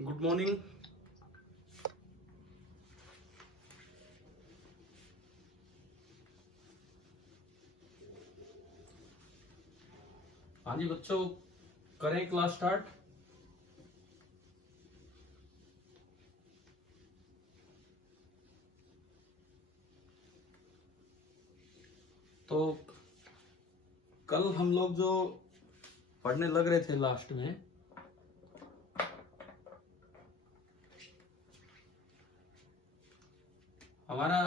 Good morning. हाँ जी बच्चों, करें क्लास स्टार्ट। तो कल हम लोग जो पढ़ने लग रहे थे लास्ट में, हमारा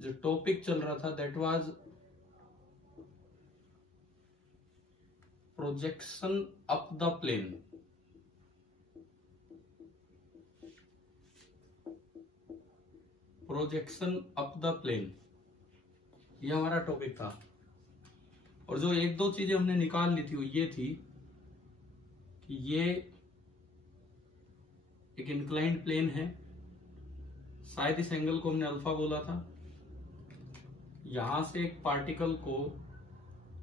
जो टॉपिक चल रहा था that was projection up the plane. Projection up the plane, ये हमारा टॉपिक था। और जो एक दो चीजें हमने निकाल ली थी वो ये थी कि ये एक इंक्लाइंड प्लेन है, शायद इस एंगल को हमने अल्फा बोला था। यहां से एक पार्टिकल को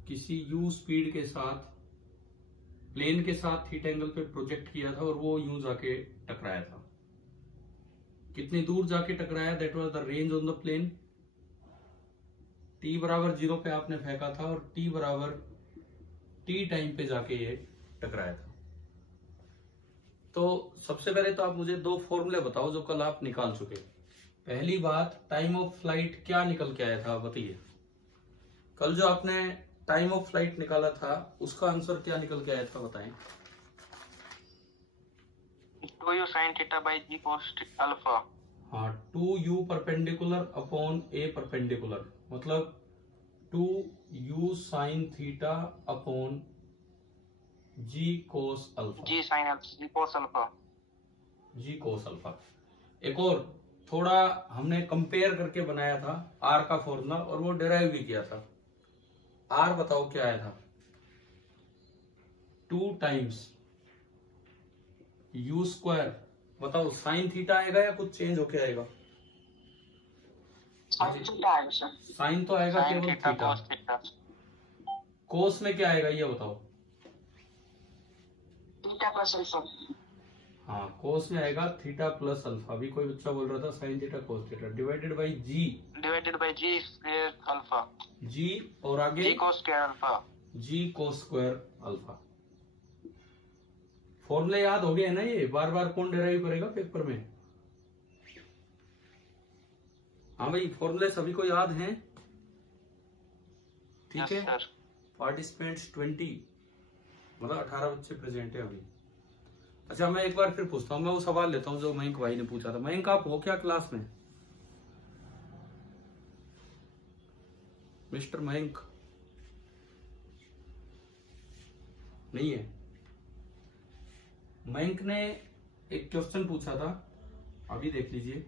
किसी u स्पीड के साथ प्लेन के साथ थीटा एंगल पे प्रोजेक्ट किया था और वो यूं जाके टकराया था। कितनी दूर जाके टकराया, that was the range on the plane. t बराबर 0 पे आपने फेंका था और t बराबर t टाइम पे जाके ये टकराया था। तो सबसे पहले तो आप मुझे दो फॉर्मूले बताओ जो कल आप निकाल चुके। पहली बात, टाइम ऑफ फ्लाइट क्या निकल के आया था बताइए। कल जो आपने टाइम ऑफ फ्लाइट निकाला था उसका आंसर क्या निकल के आया था बताएं। 2u sin theta by g cos alpha। हाँ, 2u perpendicular upon a perpendicular, मतलब 2u sin theta upon g cos alpha. g sin g cos alpha। g cos alpha. एक और थोड़ा हमने कंपेयर करके बनाया था r का फॉर्मूला और वो डिराइव भी किया था। r बताओ क्या आया था, 2 टाइम्स u स्क्वायर। बताओ साइन थीटा आएगा या कुछ चेंज होके आएगा। साइन तो आएगा केवल थीटा। कोस में क्या आएगा ये बताओ। Theta plus alpha. हाँ, कोस में आएगा थीटा प्लस अल्फा। अभी कोई बच्चा बोल रहा था sine theta cos theta divided by g square alpha. G और आगे g cos square alpha. G cos square alpha. फॉर्मूले याद हो गए ना, ये बार बार कौन डिराइव करेगा पेपर में। हाँ भाई, फॉर्मूले सभी को याद हैं, ठीक है। पार्टिसिपेंट्स 20, मतलब 18 बच्चे प्रेजेंट है अभी। अच्छा, मैं एक बार फिर पूछता हूँ, मैं वो सवाल लेता हूँ जो मयंक भाई ने पूछा था। मयंक, आप हो क्या क्लास में? मिस्टर मयंक नहीं है। मयंक ने एक क्वेश्चन पूछा था, अभी देख लीजिए।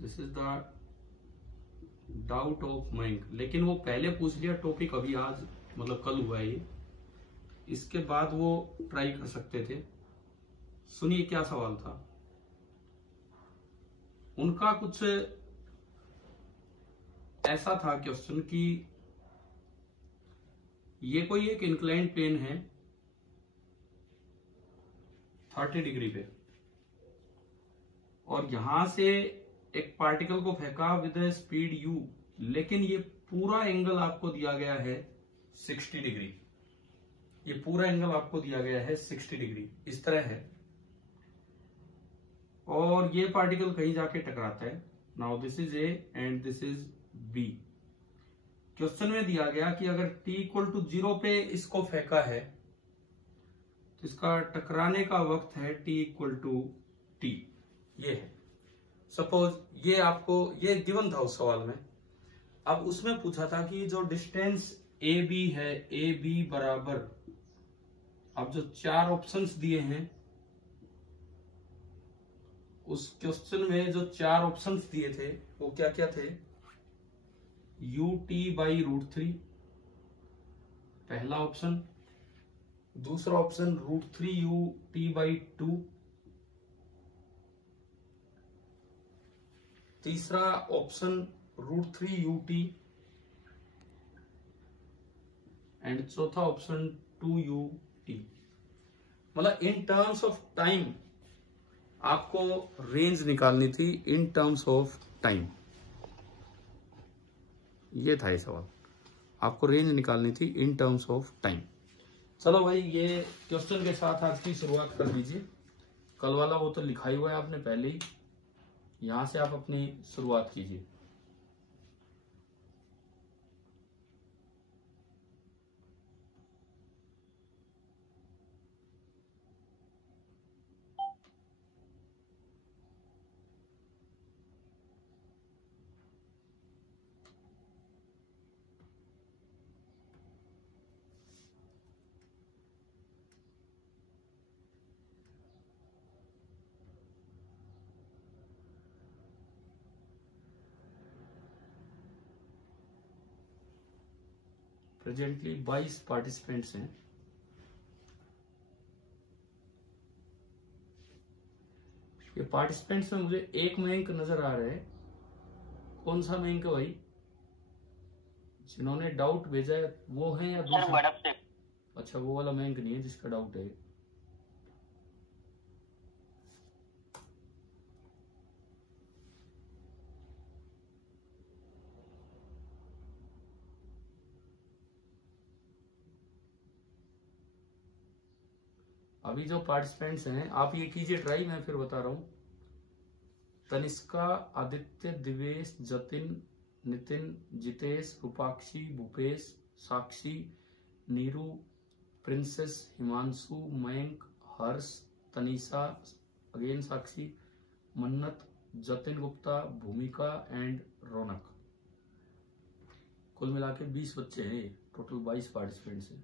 This is the doubt of Mayank, लेकिन वो पहले पूछ लिया टॉपिक, अभी आज मतलब कल हुआ है ये, इसके बाद वो ट्राई कर सकते थे। सुनिए क्या सवाल था उनका। कुछ ऐसा था क्वेश्चन कि ये कोई एक इंक्लाइंड प्लेन है 30 डिग्री पे, और यहां से एक पार्टिकल को फेंका विद स्पीड u, लेकिन ये पूरा एंगल आपको दिया गया है 60 डिग्री। ये पूरा एंगल आपको दिया गया है 60 डिग्री, इस तरह है, और ये पार्टिकल कहीं जाके टकराता है। Now this is A and this is B. Question में दिया गया कि अगर t इक्वल टू 0 पे इसको फेंका है तो इसका टकराने का वक्त है t इक्वल टू t। ये है सपोज, ये आपको ये गिवन था उस सवाल में। अब उसमें पूछा था कि जो डिस्टेंस ए बी है, ए बी बराबर, अब जो 4 ऑप्शंस दिए हैं उस क्वेश्चन में जो 4 ऑप्शंस दिए थे वो क्या क्या थे। ut बाई √3 पहला ऑप्शन, दूसरा ऑप्शन √3ut बाई 2, तीसरा ऑप्शन √3ut एंड चौथा ऑप्शन 2ut। मतलब इन टर्म्स ऑफ टाइम आपको रेंज निकालनी थी, इन टर्म्स ऑफ टाइम। ये था ये सवाल, आपको रेंज निकालनी थी इन टर्म्स ऑफ टाइम। चलो भाई, ये क्वेश्चन के साथ आज की शुरुआत कर दीजिए। कल वाला वो तो लिखा ही हुआ है आपने पहले ही, यहां से आप अपनी शुरुआत कीजिए। प्रेजेंटली 22 पार्टिसिपेंट्स हैं। ये पार्टिसिपेंट्स में मुझे एक मयंक नजर आ रहा है। कौन सा मयंक है भाई? जिन्होंने डाउट भेजा है वो है या दूसरा? अच्छा, वो वाला मयंक नहीं है जिसका डाउट है। अभी जो पार्टिसिपेंट्स हैं आप ये कीजिए ट्राई, मैं फिर बता रहा हूं। तनिष्का, आदित्य, दिवेश, जतिन, नितिन, जितेश, रूपाक्षी, भूपेश, साक्षी, नीरू, प्रिंसेस, हिमांशु, मयंक, हर्ष, तनीषा, अगेन साक्षी, मन्नत, जतिन गुप्ता, भूमिका एंड रौनक। कुल मिला के 20 बच्चे हैं, टोटल 22 पार्टिसिपेंट्स हैं।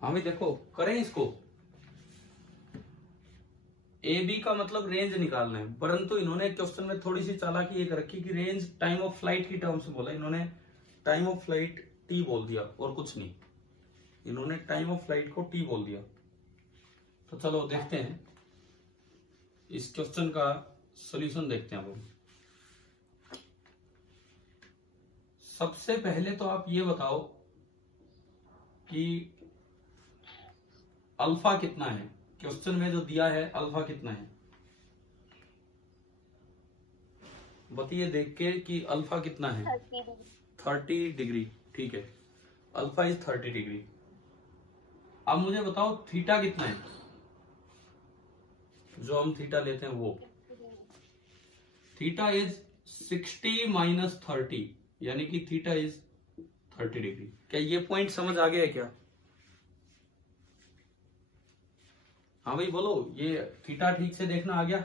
हाँ भाई देखो, करें इसको। ए बी का मतलब रेंज निकालना है, परंतु इन्होंने क्वेश्चन में थोड़ी सी चालाकी ये कर रखी कि रेंज टाइम ऑफ फ्लाइट की टर्म्स में बोला। इन्होंने टाइम ऑफ फ्लाइट टी बोल दिया और कुछ नहीं, इन्होंने टाइम ऑफ फ्लाइट को टी बोल दिया। तो चलो देखते हैं इस क्वेश्चन का सॉल्यूशन, देखते हैं अब। सबसे पहले तो आप ये बताओ कि अल्फा कितना है। क्वेश्चन में जो दिया है अल्फा कितना है, बताइए देख के कि अल्फा कितना है। 30 डिग्री, ठीक है, अल्फा इज 30 डिग्री। अब मुझे बताओ थीटा कितना है, जो हम थीटा लेते हैं वो। थीटा इज 60 माइनस 30, यानी कि थीटा इज 30 डिग्री। क्या ये पॉइंट समझ आ गया है क्या? हाँ भाई बोलो, ये थीटा ठीक से देखना आ गया।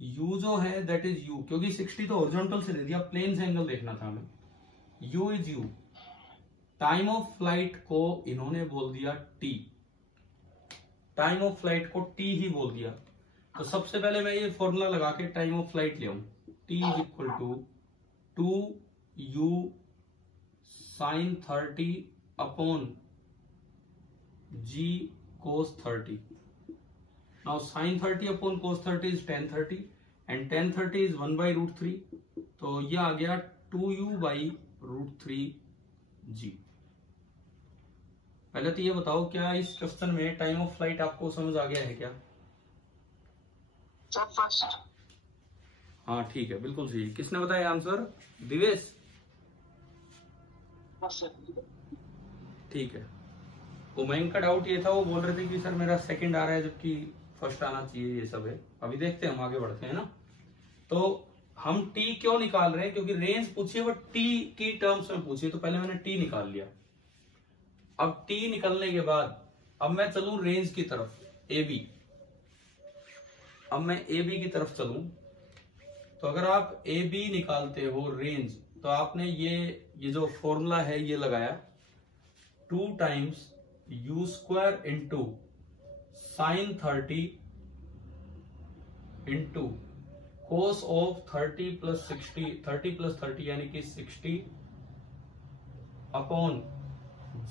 u जो है दैट इज u, क्योंकि 60 तो हॉरिजॉन्टल से दे दिया, प्लेन से एंगल देखना था हमें। u is u। Time of flight को इन्होंने बोल दिया t, टाइम ऑफ फ्लाइट को t ही बोल दिया। तो सबसे पहले मैं ये फॉर्मूला लगा के टाइम ऑफ फ्लाइट ले आऊं। t is equal to 2u sine 30 upon g cos 30. Now sin 30 upon cos 30 is tan 30 and tan 30 is 1 by root 3. तो ये आ गया 2u by root 3g। पहले तो ये बताओ क्या इस क्वेश्चन में टाइम ऑफ फ्लाइट आपको समझ आ गया है क्या? फर्स्ट। हाँ ठीक है, बिल्कुल सही। किसने बताया आंसर? दिवेश। ठीक है, उमैंग का डाउट ये था, वो बोल रहे थे कि सर मेरा सेकंड आ रहा है जबकि फर्स्ट आना चाहिए, ये सब है। अभी देखते हैं, हम आगे बढ़ते हैं ना। तो हम टी क्यों निकाल रहे हैं? क्योंकि रेंज पूछिए वो टी की टर्म्स में पूछिए, तो पहले मैंने टी निकाल लिया। अब टी निकलने के बाद अब मैं चलूं रेंज की तरफ, ए बी। अब मैं ए बी की तरफ चलूं, तो अगर आप ए बी निकालते हो रेंज, तो आपने ये जो फॉर्मूला है ये लगाया, 2 times u square into sine 30 into cos of 30 plus 60, 30 plus 30 यानी कि 60 अपॉन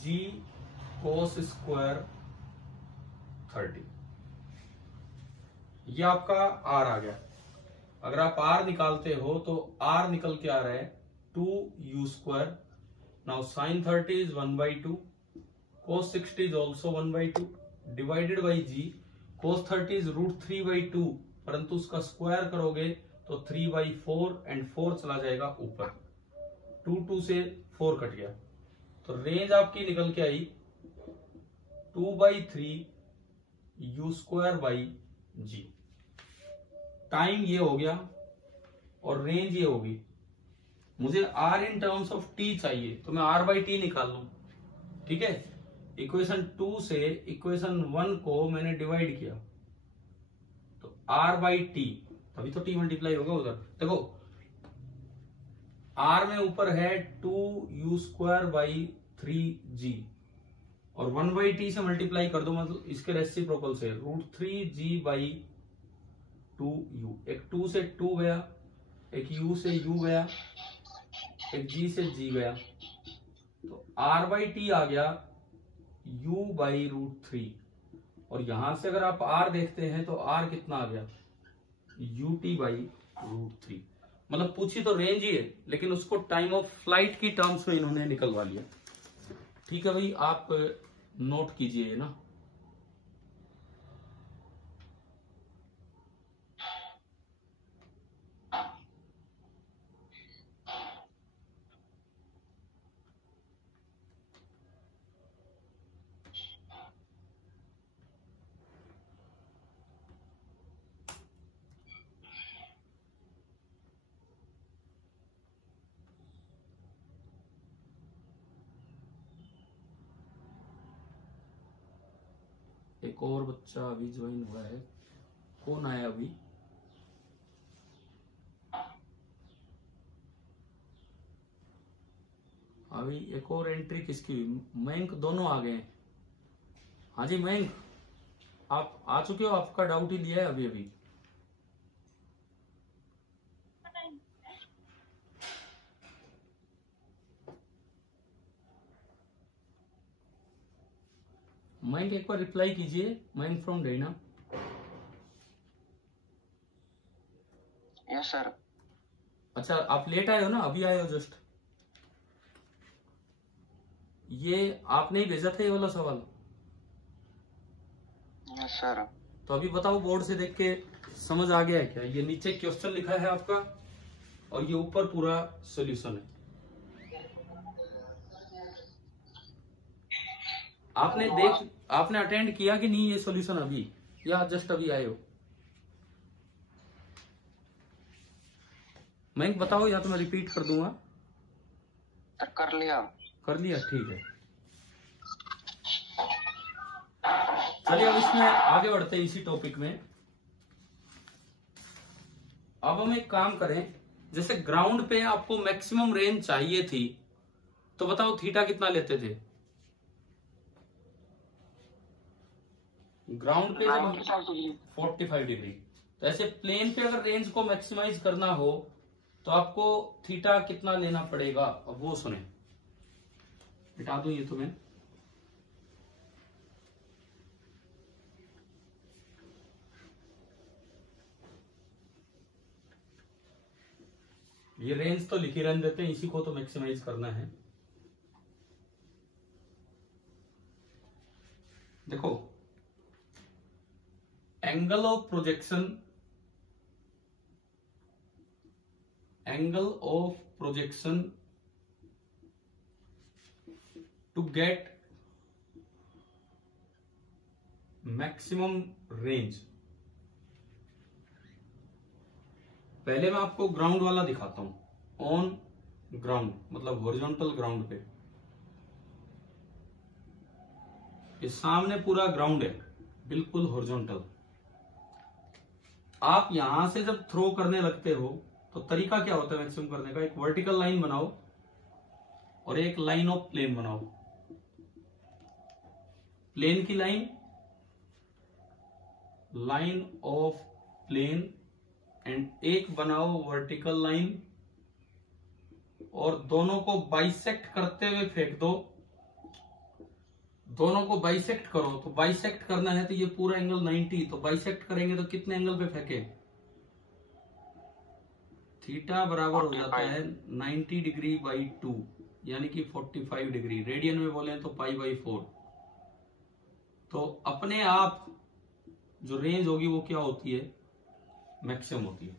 g कोस स्क्वायर 30। ये आपका r आ गया। अगर आप r निकालते हो तो r निकल के आ रहा है 2u²। Now sin 30 is 1/2, cos 60 is also 1/2 divided by g। cos 30 is √3/2, परंतु उसका स्क्वायर करोगे तो 3/4 एंड 4 चला जाएगा ऊपर, 2 से 4 कट गया, तो रेंज आपकी निकल के आई 2/3u²/g। टाइम ये हो गया और रेंज ये होगी। मुझे r in terms of t चाहिए, तो मैं r/t निकाल लूं। ठीक है, इक्वेशन 2 से इक्वेशन 1 को मैंने डिवाइड किया तो r/t, तभी तो t मल्टीप्लाई होगा उधर। देखो r में ऊपर है 2u²/3g और 1/t से मल्टीप्लाई कर दो, मतलब इसके रेसिप्रोकल से √3g/2u। एक 2 से 2 गया, एक u से u गया, एक g से g गया, तो r/t आ गया u/√3। और यहां से अगर आप r देखते हैं तो r कितना आ गया ut/√3। मतलब पूछी तो रेंज ही है, लेकिन उसको टाइम ऑफ फ्लाइट की टर्म्स में इन्होंने निकलवा लिया। ठीक है भाई, आप नोट कीजिए ना। एक और बच्चा अभी ज्वाइन हुआ है, कौन आया अभी? अभी एक और एंट्री किसकी हुई? मयंक, दोनों आ गए। हाँ जी मयंक, आप आ चुके हो, आपका डाउट ही लिया है अभी अभी। मयंक एक बार रिप्लाई कीजिए, मयंक फ्रॉम डेना। Yes sir. अच्छा, आप लेट आए हो ना, अभी आए हो जस्ट। ये आपने ही भेजा था ये वाला सवाल? Yes sir. तो अभी बताओ, बोर्ड से देख के समझ आ गया है क्या? ये नीचे क्वेश्चन लिखा है आपका और ये ऊपर पूरा सॉल्यूशन है। आपने अटेंड किया कि नहीं ये सॉल्यूशन अभी, या जस्ट अभी आए हो? मैं बताओ, या तो मैं रिपीट कर दूंगा। कर लिया। कर लिया, ठीक है। चलिए अब इसमें आगे बढ़ते हैं इसी टॉपिक में। अब हम एक काम करें, जैसे ग्राउंड पे आपको मैक्सिमम रेंज चाहिए थी, तो बताओ थीटा कितना लेते थे? ग्राउंड पे 45 डिग्री। तो ऐसे प्लेन पे अगर रेंज को मैक्सिमाइज करना हो तो आपको थीटा कितना लेना पड़ेगा, अब वो सुने। बिठा दूं ये तुम्हें। ये रेंज तो लिखी रहने देते हैं, इसी को तो मैक्सिमाइज करना है। देखो, angle of projection to get maximum range. पहले मैं आपको ग्राउंड वाला दिखाता हूं। ऑन ग्राउंड मतलब हॉरिजॉन्टल ग्राउंड पे, ये सामने पूरा ग्राउंड है, बिल्कुल हॉरिजॉन्टल। आप यहां से जब थ्रो करने लगते हो तो तरीका क्या होता है मैक्सिमम करने का? एक वर्टिकल लाइन बनाओ और एक लाइन ऑफ प्लेन बनाओ। प्लेन की लाइन ऑफ प्लेन एंड एक बनाओ वर्टिकल लाइन, और दोनों को बाइसेक्ट करते हुए फेंक दो। दोनों को बाइसेक्ट करो, तो बाइसेक्ट करना है तो ये पूरा एंगल 90, तो बाइसेक्ट करेंगे तो कितने एंगल पे फेंके? थीटा बराबर हो जाता 45। है 90 डिग्री बाई 2 यानी कि 45 डिग्री। रेडियन में बोले तो पाई बाई 4। तो अपने आप जो रेंज होगी वो क्या होती है, मैक्सिमम होती है।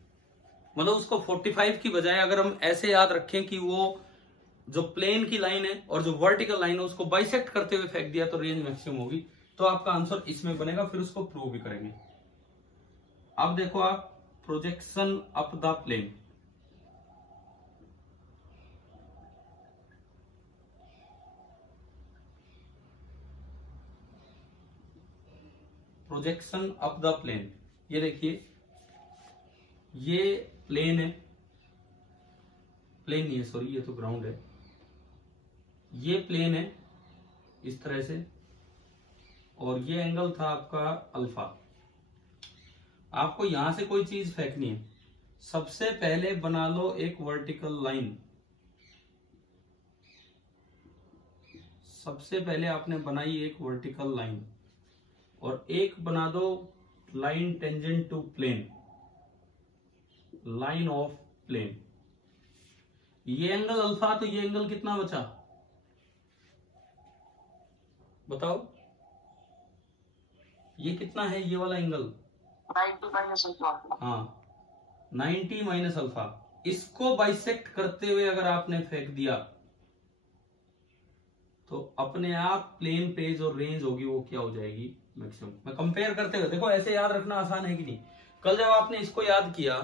मतलब उसको 45 की बजाय अगर हम ऐसे याद रखें कि वो जो प्लेन की लाइन है और जो वर्टिकल लाइन है उसको बाइसेक्ट करते हुए फेंक दिया तो रेंज मैक्सिमम होगी। तो आपका आंसर इसमें बनेगा, फिर उसको प्रूव भी करेंगे। अब देखो आप projection up the plane. Projection up the plane, ये देखिए ये प्लेन है, प्लेन नहीं है सॉरी, ये तो ग्राउंड है। ये प्लेन है इस तरह से, और ये एंगल था आपका अल्फा। आपको यहां से कोई चीज फेंकनी है, सबसे पहले बना लो एक वर्टिकल लाइन। सबसे पहले आपने बनाई एक वर्टिकल लाइन, और एक बना दो line tangent to plane, line of plane. ये एंगल अल्फा, तो ये एंगल कितना बचा बताओ, ये कितना है ये वाला एंगल? 90 minus alpha. हाँ 90 माइनस अल्फा। इसको बाइसेक्ट करते हुए अगर आपने फेंक दिया तो अपने आप प्लेन पे जो रेंज होगी वो क्या हो जाएगी, मैक्सिमम। मैं कंपेयर करते हुए, देखो ऐसे याद रखना आसान है कि नहीं। कल जब आपने इसको याद किया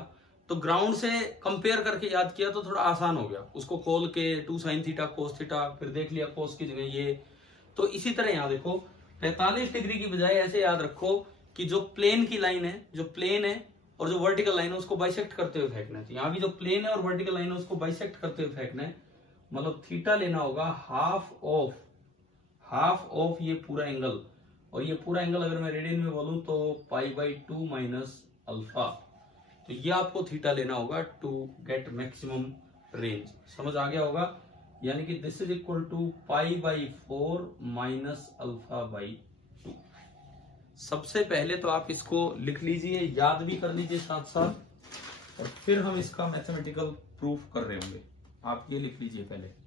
तो ग्राउंड से कंपेयर करके याद किया तो थोड़ा आसान हो गया, उसको खोल के 2 sin थीटा cos थीटा, फिर देख लिया cos की जगह ये। तो इसी तरह यहाँ देखो 45 डिग्री की बजाय ऐसे याद रखो कि जो प्लेन की लाइन है, जो प्लेन है और जो वर्टिकल लाइन है उसको बाइसेक्ट करते हुए फेंकना है। यहाँ भी जो प्लेन है और वर्टिकल लाइन है उसको बाइसेक्ट करते हुए फेंकना है। मतलब थीटा लेना होगा हाफ ऑफ ये पूरा एंगल, और ये पूरा एंगल अगर मैं रेडियन में बोलूं तो पाई बाई 2 माइनस अल्फा। तो ये आपको थीटा लेना होगा टू गेट मैक्सिमम रेंज। समझ आ गया होगा? यानी कि this is equal to pi by 4 minus alpha by 2। सबसे पहले तो आप इसको लिख लीजिए, याद भी कर लीजिए साथ साथ, और फिर हम इसका मैथमेटिकल प्रूफ कर रहे होंगे। आप ये लिख लीजिए पहले।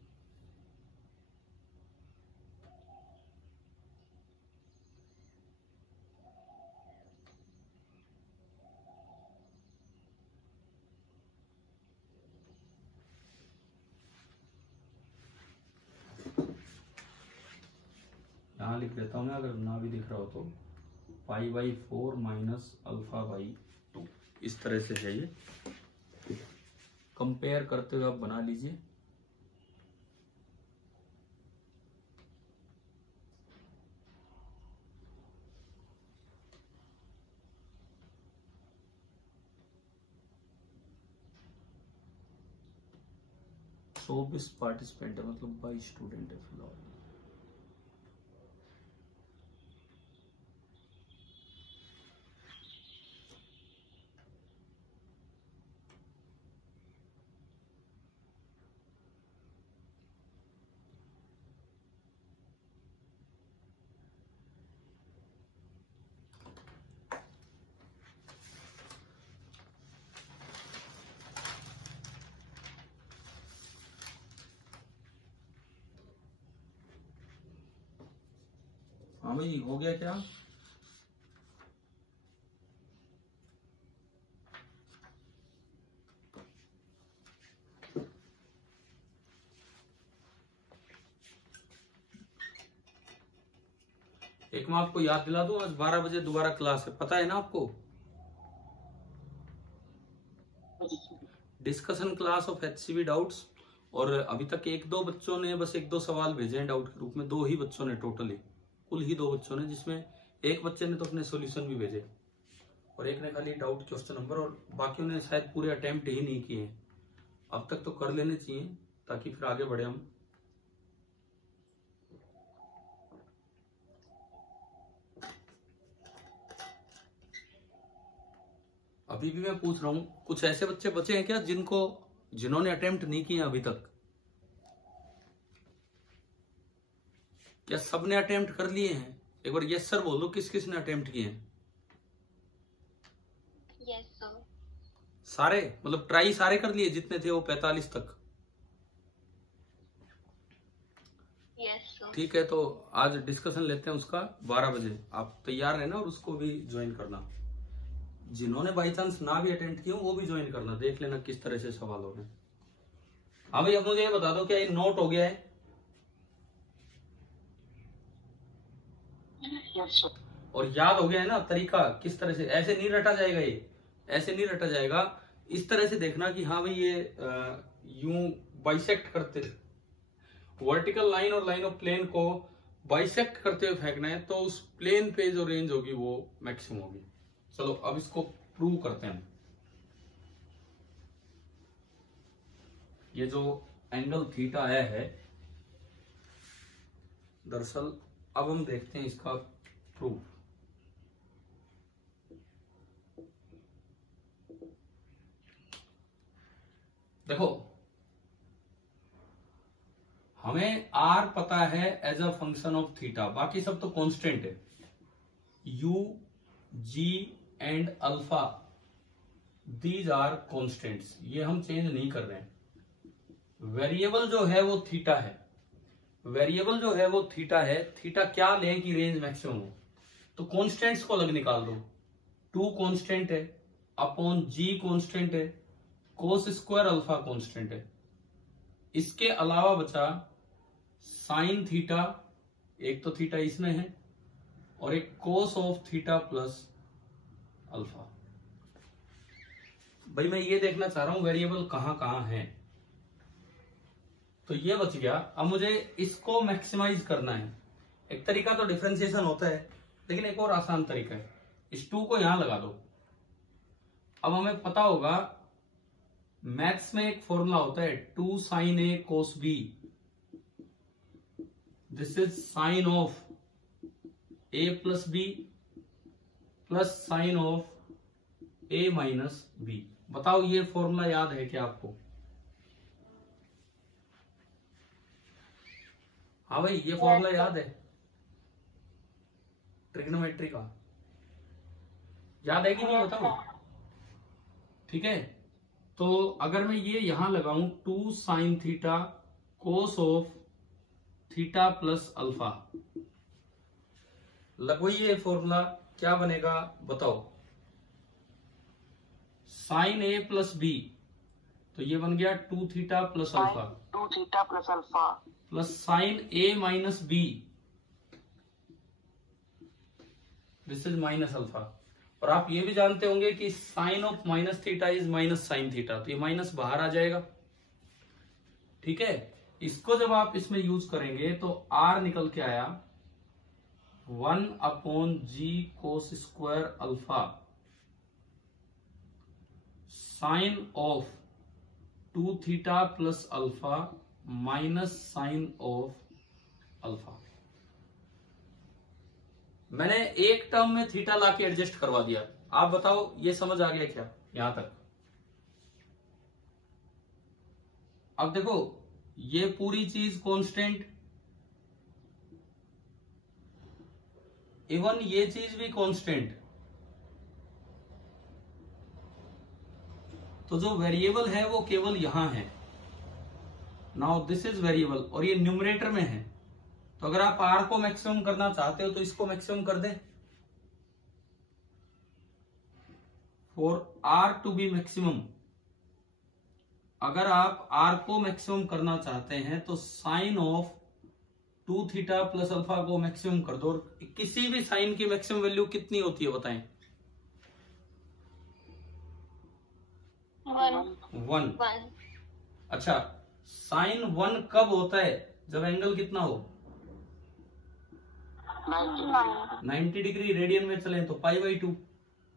यहां लिख देता हूं मैं, अगर ना भी दिख रहा हो तो पाई बाई 4 माइनस अल्फा बाई 2, इस तरह से है ये। कंपेयर करते हुए आप बना लीजिए। तो 20 पार्टिसिपेंट है, मतलब 22 स्टूडेंट है फिलहाल। हाँ भाई, हो गया क्या? एक मैं आपको याद दिला दूं, आज 12 बजे दोबारा क्लास है, पता है ना आपको? Discussion class of HCV doubts. और अभी तक 1-2 बच्चों ने बस 1-2 सवाल भेजे हैं डाउट के रूप में, 2 ही बच्चों ने टोटली, कुल ही 2 बच्चों ने, जिसमें एक बच्चे ने तो अपने सॉल्यूशन भी भेजे और एक ने खाली डाउट क्वेश्चन नंबर, और बाकियों ने शायद पूरे अटेम्प्ट ही नहीं किए। अब तक तो कर लेने चाहिए ताकि फिर आगे बढ़े हम। अभी भी मैं पूछ रहा हूं, कुछ ऐसे बच्चे बचे हैं क्या जिन्होंने अटेम्प्ट नहीं किए अभी तक? क्या सबने अटेम्प्ट कर लिए हैं? एक बार यस सर बोल दो, किस किस ने अटेम्प्ट किए हैं? Yes sir. सारे मतलब ट्राई सारे कर लिए जितने थे वो 45 तक। ठीक है, तो आज डिस्कशन लेते हैं उसका 12 बजे। आप तैयार रहना और उसको भी ज्वाइन करना। जिन्होंने बाई चांस ना भी अटेंड किया वो भी ज्वाइन करना, देख लेना किस तरह से सवाल हो रहे हैं। हाँ भाई, अब मुझे ये बता दो क्या ये नोट हो गया है? और याद हो गया है ना तरीका किस तरह से? ऐसे नहीं रटा जाएगा, ये ऐसे नहीं रटा जाएगा। इस तरह से देखना कि हाँ भाई ये यूं बाइसेक्ट करते, वर्टिकल लाइन और लाइन ऑफ प्लेन को बाइसेक्ट करते हुए फेंकना है, तो उस प्लेन पे जो रेंज होगी वो मैक्सिमम होगी। चलो अब इसको प्रूव करते हैं। ये जो एंगल थीटा आया है, दरअसल अब हम देखते हैं इसका प्रूफ। देखो, हमें आर पता है as a function of theta, बाकी सब तो कांस्टेंट है। U, G and alpha, these are constants, ये हम चेंज नहीं कर रहे हैं। वेरिएबल जो है वो थीटा है, वेरिएबल जो है वो थीटा है। थीटा क्या लें कि रेंज मैक्सिमम हो? तो कांस्टेंट्स को अलग निकाल दो। 2 कांस्टेंट है, अपॉन जी कांस्टेंट है, कोस स्क्वायर अल्फा कांस्टेंट है। इसके अलावा बचा साइन थीटा, एक तो थीटा इसमें है, और एक कोस ऑफ थीटा प्लस अल्फा। भाई मैं ये देखना चाह रहा हूं वेरिएबल कहां कहां है, तो ये बच गया। अब मुझे इसको मैक्सिमाइज करना है। एक तरीका तो डिफरेंशिएशन होता है, लेकिन एक और आसान तरीका है। इस 2 को यहां लगा दो। अब हमें पता होगा मैथ्स में एक फॉर्मूला होता है 2 sine A cos B. This is sine of A plus B plus sine of A minus B. बताओ ये फॉर्मूला याद है क्या आपको? हाँ भाई, ये फॉर्मूला याद है ट्रिग्नोमेट्री का? याद है कि नहीं बताओ? ठीक है, तो अगर मैं ये यहां लगाऊं 2 sine theta cos of theta plus alpha, लगवाइए फॉर्मूला, क्या बनेगा बताओ? साइन ए प्लस बी, तो ये बन गया 2 theta plus alpha, 2 theta plus alpha plus sine A minus B, this is minus alpha. और आप ये भी जानते होंगे कि sine of minus theta is minus sine theta, तो ये माइनस बाहर आ जाएगा। ठीक है, इसको जब आप इसमें यूज करेंगे तो आर निकल के आया 1 upon G cos square alpha sine of 2 theta plus alpha minus sine of alpha. मैंने एक टर्म में थीटा लाके एडजस्ट करवा दिया। आप बताओ ये समझ आ गया क्या यहां तक? अब देखो ये पूरी चीज कांस्टेंट, इवन ये चीज भी कांस्टेंट, तो जो वेरिएबल है वो केवल यहां है। नाउ दिस इज वेरिएबल और ये न्यूमरेटर में है, तो अगर आप आर को मैक्सिमम करना चाहते हो तो इसको मैक्सिमम कर दें। For R to be maximum, अगर आप आर को मैक्सिमम करना चाहते हैं तो sine of 2 theta plus alpha को मैक्सिमम कर दो। और किसी भी साइन की मैक्सिमम वैल्यू कितनी होती है बताएं? 1। अच्छा, साइन 1 कब होता है? जब एंगल कितना हो? 90 डिग्री। रेडियन में चले तो π/2।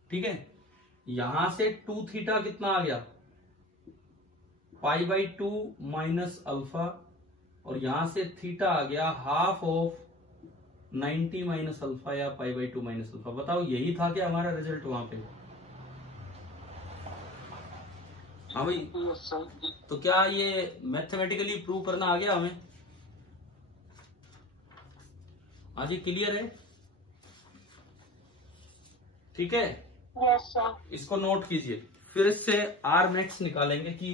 ठीक है, यहां से 2 थीटा कितना आ गया? π/2 माइनस अल्फा, और यहां से थीटा आ गया हाफ ऑफ 90 माइनस अल्फा या π/2 माइनस अल्फा। बताओ यही था क्या हमारा रिजल्ट वहां पे? हाँ भाई, तो क्या ये मैथमेटिकली प्रूव करना आ गया हमें? आज ये क्लियर है? ठीक है, यस सर। इसको नोट कीजिए। फिर इससे आर मैक्स निकालेंगे कि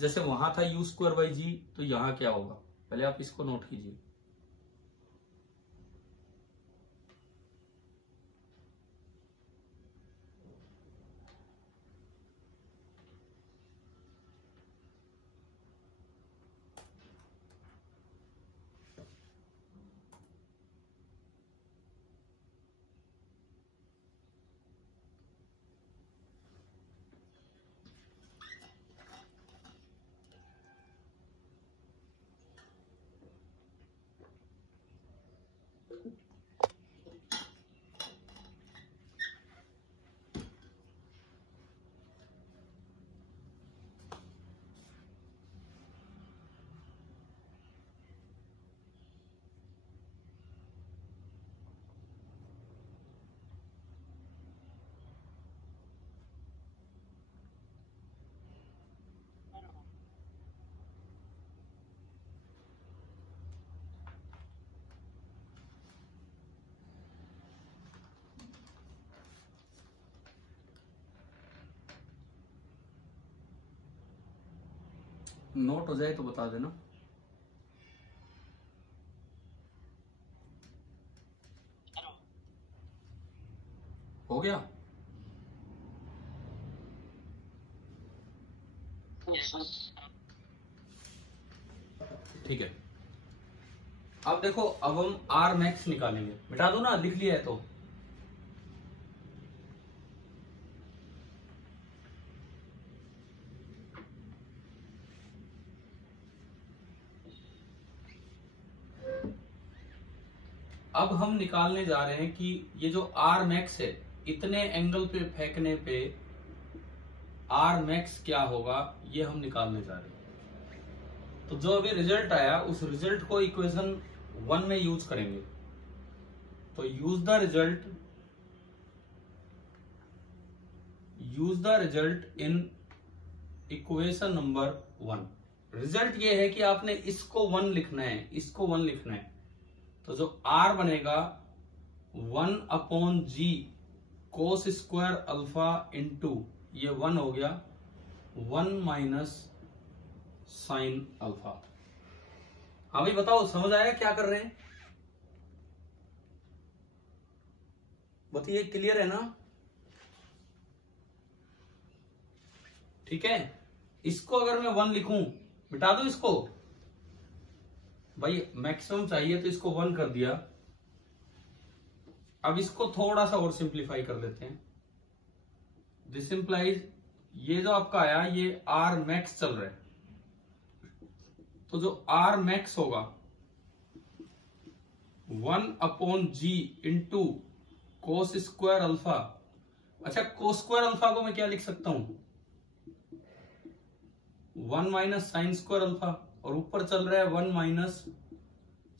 जैसे वहां था यू स्क्वायर बाई जी, तो यहां क्या होगा, पहले आप इसको नोट कीजिए। नोट हो जाए तो बता देना। हो गया? ठीक है। अब देखो, अब हम आर मैक्स निकालेंगे। मिटा दो ना, लिख लिया है तो। अब हम निकालने जा रहे हैं कि ये जो आर मैक्स है, इतने एंगल पे फेंकने पे आर मैक्स क्या होगा, ये हम निकालने जा रहे हैं। तो जो अभी रिजल्ट आया, उस रिजल्ट को इक्वेशन 1 में यूज करेंगे। तो use the result in equation number 1। Result ये है कि आपने इसको 1 लिखना है, इसको 1 लिखना है। तो जो आर बनेगा 1/g कोस स्क्वायर अल्फा इंटू, ये 1 हो गया 1 माइनस साइन अल्फा। हाँ भाई बताओ, समझ आया क्या कर रहे हैं? बताइए, क्लियर है ना? ठीक है। इसको अगर मैं 1 लिखूं, मिटा दूं इसको, भाई मैक्सिमम चाहिए तो इसको 1 कर दिया। अब इसको थोड़ा सा और सिंप्लीफाई कर लेते हैं। दिस इंप्लाइज, ये जो आपका आया ये आर मैक्स चल रहा है, तो जो आर मैक्स होगा 1/g into cos square alpha. अच्छा, कोस स्क्वायर अल्फा को मैं क्या लिख सकता हूं, 1 माइनस साइन स्क्वायर अल्फा, और ऊपर चल रहा है 1 minus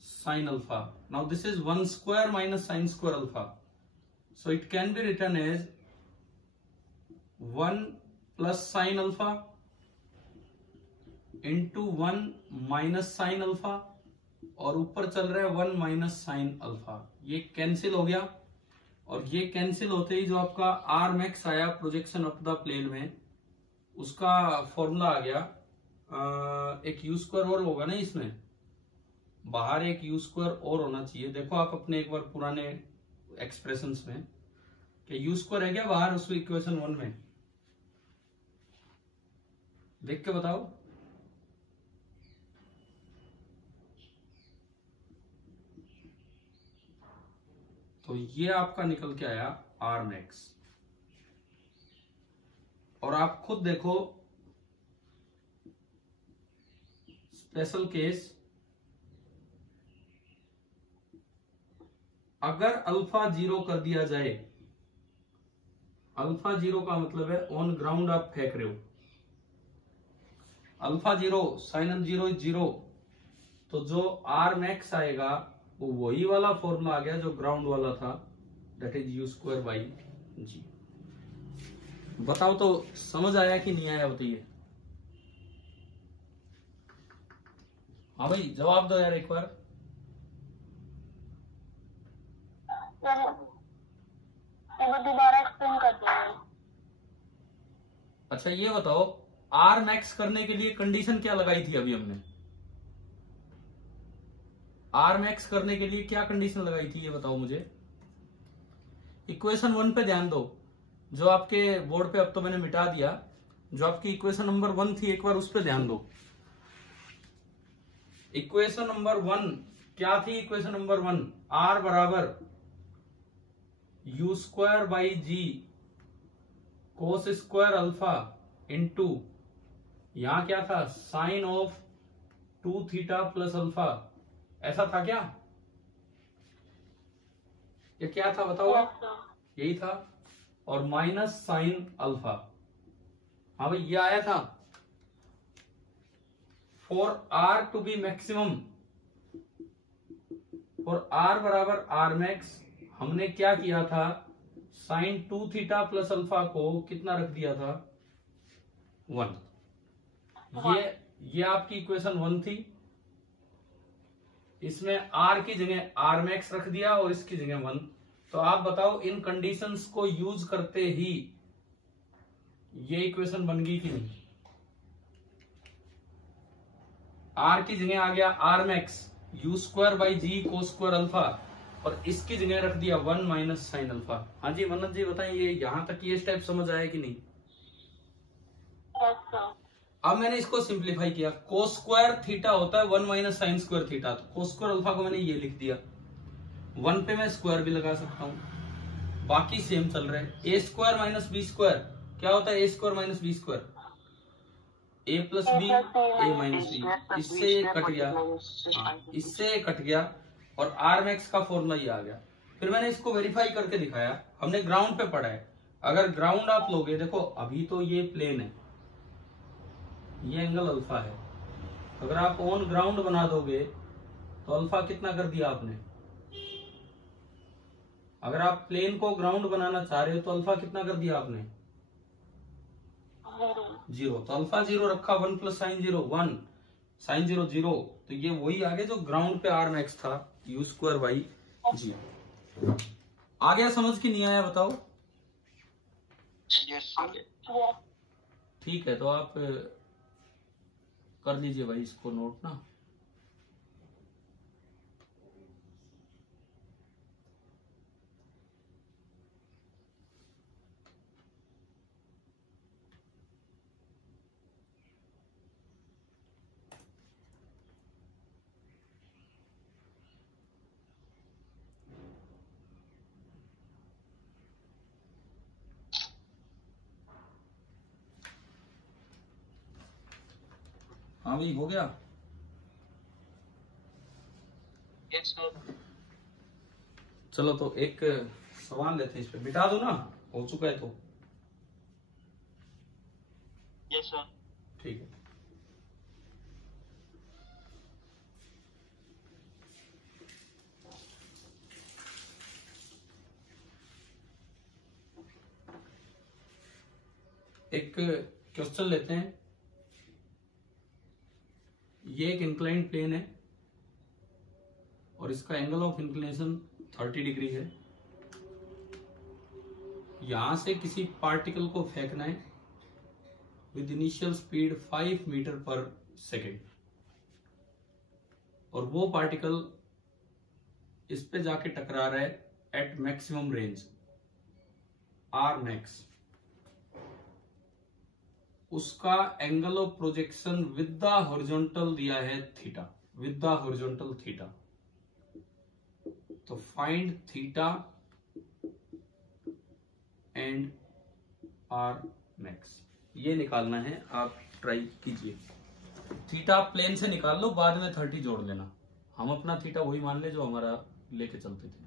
sine alpha. Now this is 1 square minus sine square alpha, so it can be written as 1 plus sine alpha into 1 minus sine alpha, और ऊपर चल रहा है 1 माइनस साइन अल्फा। ये कैंसिल हो गया, और ये कैंसिल होते ही जो आपका आर मैक्स आया प्रोजेक्शन ऑफ द प्लेन में, उसका फॉर्मूला आ गया। एक यू स्क्वायर और होगा ना इसमें, बाहर एक यू स्क्वायर और होना चाहिए। देखो आप अपने एक बार पुराने एक्सप्रेशंस में कि यू स्क्वायर है क्या बाहर उस इक्वेशन 1 में, देख के बताओ। तो ये आपका निकल के आया आर मैक्स। और आप खुद देखो, स्पेशल केस, अगर अल्फा 0 कर दिया जाए, अल्फा 0 का मतलब है ऑन ग्राउंड आप फेंक रहे हो, अल्फा 0 साइन 0 0, तो जो आर मैक्स आएगा वो वही वाला फॉर्मूला आ गया जो ग्राउंड वाला था, that is u square by g. बताओ तो समझ आया कि नहीं आया, बताइए। हाँ भाई जवाब दो यार एक बार। दोबारा एक्सप्लेन कर दो। अच्छा ये बताओ, आर मैक्स करने के लिए कंडीशन क्या लगाई थी अभी हमने? आर मैक्स करने के लिए क्या कंडीशन लगाई थी ये बताओ मुझे। इक्वेशन 1 पे ध्यान दो, जो आपके बोर्ड पे अब तो मैंने मिटा दिया, जो आपकी इक्वेशन नंबर 1 थी एक बार उस पे ध्यान दो। इक्वेशन नंबर 1 क्या थी? इक्वेशन नंबर 1 आर बराबर U square by G cos square alpha into, यहां क्या था? Sine of 2 theta plus alpha, ऐसा था क्या? ये क्या था बताओ? यही था। और माइनस साइन अल्फा, हाँ भाई ये आया था। For R to be maximum, for R बराबर आर मैक्स, हमने क्या किया था? साइन 2 थीटा प्लस अल्फा को कितना रख दिया था? 1। ये आपकी इक्वेशन 1 थी। इसमें आर की जगह आर मैक्स रख दिया और इसकी जगह 1। तो आप बताओ इन कंडीशंस को यूज करते ही ये इक्वेशन बन गई कि नहीं? आर की जगह आ गया R max u square by g cos square alpha, और इसकी जगह रख दिया 1 माइनस साइन अल्फा। हाँ जी मनन जी बताइए, यहां तक ये स्टेप समझ आया कि नहीं? अब मैंने इसको सिंप्लीफाई किया, कोस स्क्वायर थीटा होता है 1 माइनस साइन स्क्वायर थीटा, तो कोस स्क्वायर अल्फा को मैंने ये लिख दिया। 1 पे मैं स्क्वायर भी लगा सकता हूं, बाकी सेम चल रहा है। ए स्क्वायर माइनस बी स्क्वायर क्या होता है? ए स्क्वायर माइनस बी स्क्वायर, ए प्लस बी ए माइनस बी, इससे ये कट गया, इससे ये कट गया, और आर मैक्स का फॉर्मूला ये आ गया। फिर मैंने इसको वेरीफाई करके दिखाया। हमने ग्राउंड पे पढ़ा है, अगर ग्राउंड आप लोगे, देखो अभी तो ये प्लेन है, ये एंगल अल्फा है, अगर आप ऑन ग्राउंड बना दोगे तो अल्फा कितना कर दिया आपने? अगर आप प्लेन को ग्राउंड बनाना चाह रहे हो तो अल्फा कितना कर दिया आपने? 0। तो अल्फा 0 रखा, 1 प्लस साइन 0 1, साइन 0 0, तो ये वही आगे जो ग्राउंड पे आर मैक्स था, यू स्क्वायर बाई जी। आ गया समझ की नहीं आया बताओ? ठीक है, तो आप कर लीजिए भाई इसको नोट ना। हाँ भाई हो गया? Yes sir. चलो तो एक सवाल लेते हैं, इस पे बिठा दो ना, हो चुका है तो। Yes sir. ठीक है, एक क्वेश्चन लेते हैं। ये एक इंक्लाइंड प्लेन है और इसका एंगल ऑफ इंक्लिनेशन 30 डिग्री है। यहां से किसी पार्टिकल को फेंकना है विद इनिशियल स्पीड 5 मीटर पर सेकेंड, और वो पार्टिकल इस पे जाके टकरा रहा है at maximum range R max. उसका angle of projection with the horizontal दिया है theta, with the horizontal theta. तो find theta and R max, ये निकालना है। आप ट्राई कीजिए। थीटा आप प्लेन से निकाल लो, बाद में 30 जोड़ लेना। हम अपना थीटा वही मान ले जो हमारा लेके चलते थे।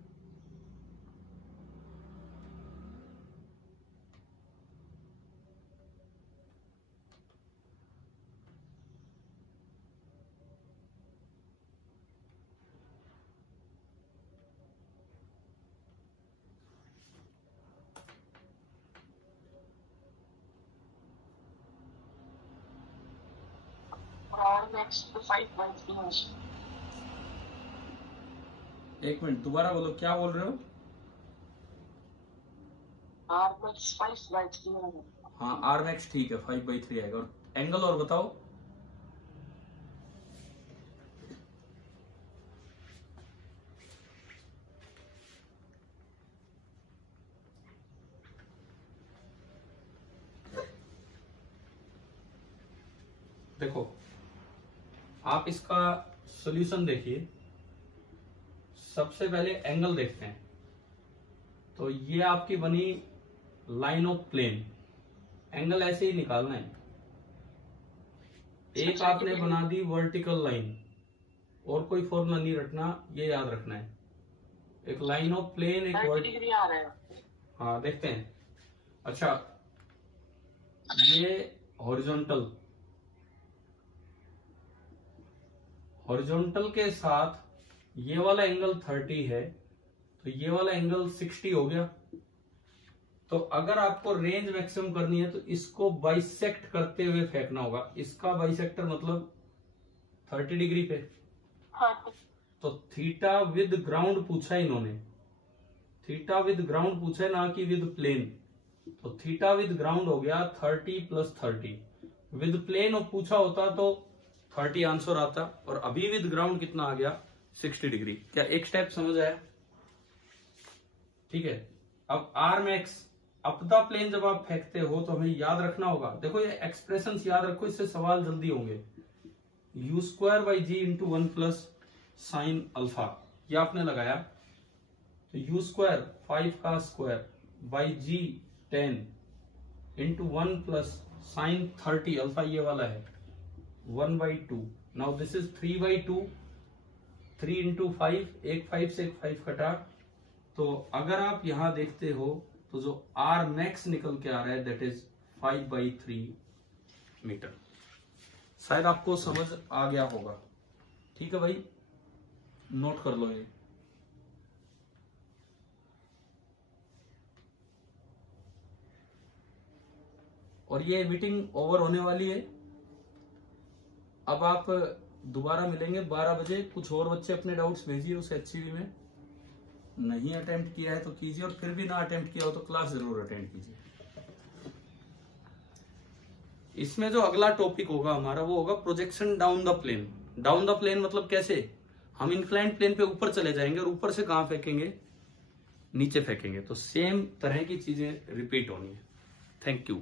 एक मिनट दोबारा बोलो, क्या बोल रहे हो? हाँ आर मैक्स ठीक है, 5/3 आएगा। और एंगल और बताओ। देखो आप इसका सॉल्यूशन देखिए। सबसे पहले एंगल देखते हैं। तो ये आपकी बनी लाइन ऑफ प्लेन, एंगल ऐसे ही निकालना है। एक आपने बना दी वर्टिकल लाइन, और कोई फॉर्मूला नहीं रखना, ये याद रखना है। एक लाइन ऑफ प्लेन, एक डिग्री आ रहा है। हाँ देखते हैं। अच्छा ये हॉरिजॉन्टल, हॉरिजॉन्टल के साथ ये वाला एंगल 30 है, तो ये वाला एंगल 60 हो गया। तो अगर आपको रेंज मैक्सिमम करनी है तो इसको बाइसेक्ट करते हुए फेंकना होगा। इसका बाइसेक्टर मतलब 30 डिग्री पे। हाँ। तो थीटा विद ग्राउंड पूछा है इन्होंने, थीटा विद ग्राउंड पूछा है, ना कि विद प्लेन। तो थीटा विद ग्राउंड हो गया 30 + 30। विद प्लेन पूछा होता तो 30 आंसर आता, और अभी विद ग्राउंड कितना आ गया 60 डिग्री। क्या एक स्टेप समझ आया? ठीक है। अब R max up the plane जब आप फेंकते हो तो हमें याद रखना होगा। देखो ये एक्सप्रेशंस याद रखो, इससे सवाल जल्दी होंगे। u²/g × 1 + sin अल्फा, ये आपने लगाया। तो u² 5 का square by g 10 × 1 + sin 30 alpha, ये वाला है 1/2। नाउ दिस इज 3/2, 3 × 5, एक 5 से एक 5 कटा। तो अगर आप यहां देखते हो तो जो आर मैक्स निकल के आ रहा है दैट इज 5/3 मीटर। शायद आपको समझ आ गया होगा। ठीक है भाई, नोट कर लो ये। और ये मीटिंग ओवर होने वाली है। अब आप दोबारा मिलेंगे 12 बजे। कुछ और बच्चे अपने डाउट्स भेजिए उस HCV में। नहीं अटेम्प्ट किया है तो कीजिए, और फिर भी ना अटेम्प्ट किया हो तो क्लास जरूर अटेंड कीजिए। इसमें जो अगला टॉपिक होगा हमारा वो होगा projection down the plane. Down the plane मतलब कैसे? हम इंक्लाइंड प्लेन पे ऊपर चले जाएंगे, और ऊपर से कहां फेंकेंगे? नीचे फेंकेंगे। तो सेम तरह की चीजें रिपीट होनी है। Thank you.